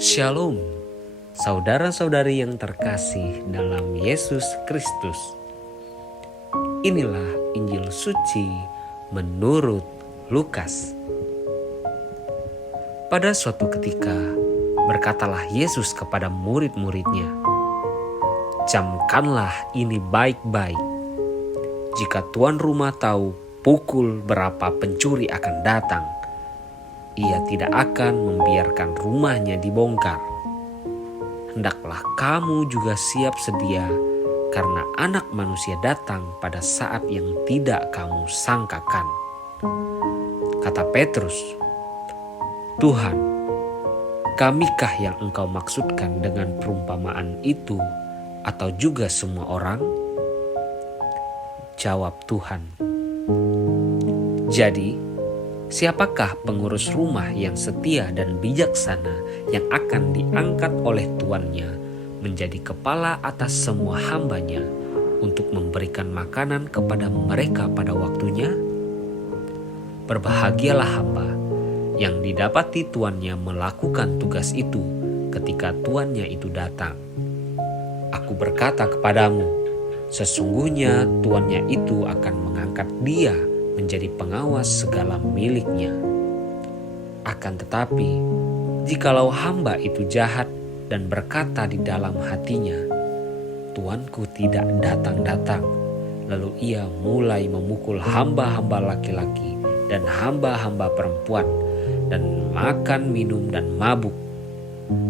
Shalom, saudara-saudari yang terkasih dalam Yesus Kristus. Inilah Injil suci menurut Lukas. Pada suatu ketika, berkatalah Yesus kepada murid-muridnya, "Camkanlah ini baik-baik. Jika tuan rumah tahu pukul berapa pencuri akan datang, ia tidak akan membiarkan rumahnya dibongkar. Hendaklah kamu juga siap sedia, karena Anak Manusia datang pada saat yang tidak kamu sangkakan." Kata Petrus, "Tuhan, kamikah yang Engkau maksudkan dengan perumpamaan itu, atau juga semua orang?" Jawab Tuhan, "Jadi, siapakah pengurus rumah yang setia dan bijaksana yang akan diangkat oleh tuannya menjadi kepala atas semua hambanya untuk memberikan makanan kepada mereka pada waktunya? Berbahagialah hamba yang didapati tuannya melakukan tugas itu ketika tuannya itu datang. Aku berkata kepadamu, sesungguhnya tuannya itu akan mengangkat dia menjadi pengawas segala miliknya. Akan tetapi, jikalau hamba itu jahat dan berkata di dalam hatinya, 'Tuanku tidak datang-datang,' lalu ia mulai memukul hamba-hamba laki-laki dan hamba-hamba perempuan, dan makan, minum, dan mabuk,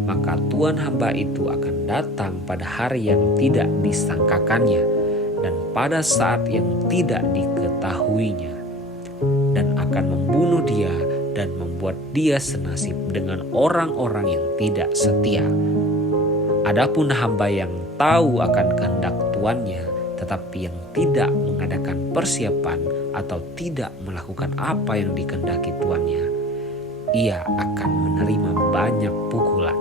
maka tuan hamba itu akan datang pada hari yang tidak disangkakannya dan pada saat yang tidak diketahuinya, dan akan membunuh dia dan membuat dia senasib dengan orang-orang yang tidak setia. Adapun hamba yang tahu akan kehendak tuannya, tetapi yang tidak mengadakan persiapan atau tidak melakukan apa yang dikehendaki tuannya, ia akan menerima banyak pukulan.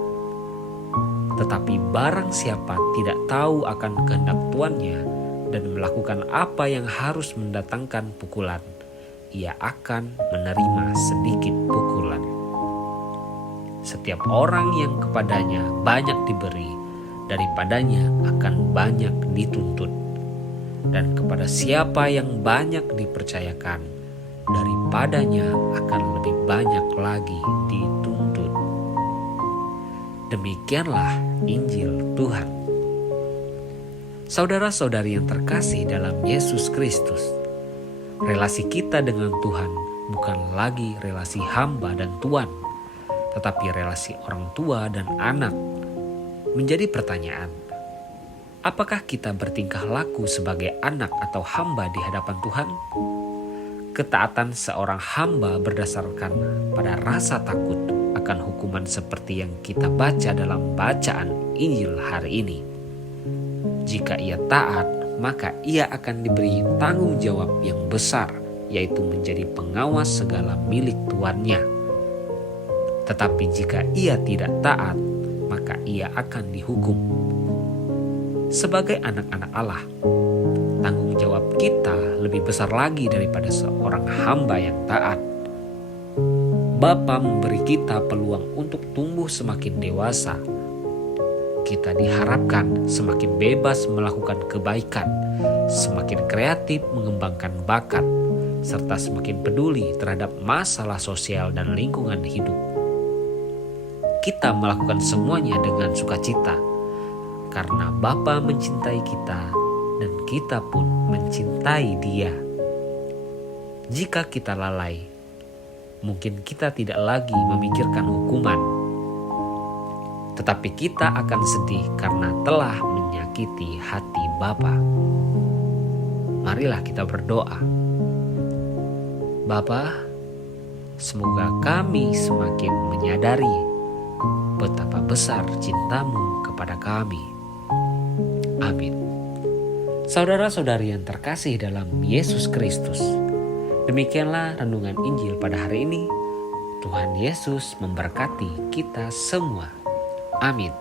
Tetapi barang siapa tidak tahu akan kehendak tuannya dan melakukan apa yang harus mendatangkan pukulan, ia akan menerima sedikit pukulan. Setiap orang yang kepadanya banyak diberi, daripadanya akan banyak dituntut. Dan kepada siapa yang banyak dipercayakan, daripadanya akan lebih banyak lagi dituntut." Demikianlah Injil Tuhan. Saudara-saudari yang terkasih dalam Yesus Kristus, relasi kita dengan Tuhan bukan lagi relasi hamba dan tuan, tetapi relasi orang tua dan anak. Menjadi pertanyaan, apakah kita bertingkah laku sebagai anak atau hamba di hadapan Tuhan? Ketaatan seorang hamba berdasarkan pada rasa takut akan hukuman seperti yang kita baca dalam bacaan Injil hari ini. Jika ia taat, maka ia akan diberi tanggung jawab yang besar, yaitu menjadi pengawas segala milik tuannya. Tetapi jika ia tidak taat, maka ia akan dihukum. Sebagai anak-anak Allah, tanggung jawab kita lebih besar lagi daripada seorang hamba yang taat. Bapa memberi kita peluang untuk tumbuh semakin dewasa. Kita diharapkan semakin bebas melakukan kebaikan, semakin kreatif mengembangkan bakat, serta semakin peduli terhadap masalah sosial dan lingkungan hidup. Kita melakukan semuanya dengan sukacita, karena Bapa mencintai kita dan kita pun mencintai Dia. Jika kita lalai, mungkin kita tidak lagi memikirkan hukuman, tetapi kita akan sedih karena telah menyakiti hati Bapa. Marilah kita berdoa. Bapa, semoga kami semakin menyadari betapa besar cinta-Mu kepada kami. Amin. Saudara-saudari yang terkasih dalam Yesus Kristus, demikianlah renungan Injil pada hari ini. Tuhan Yesus memberkati kita semua. Amin.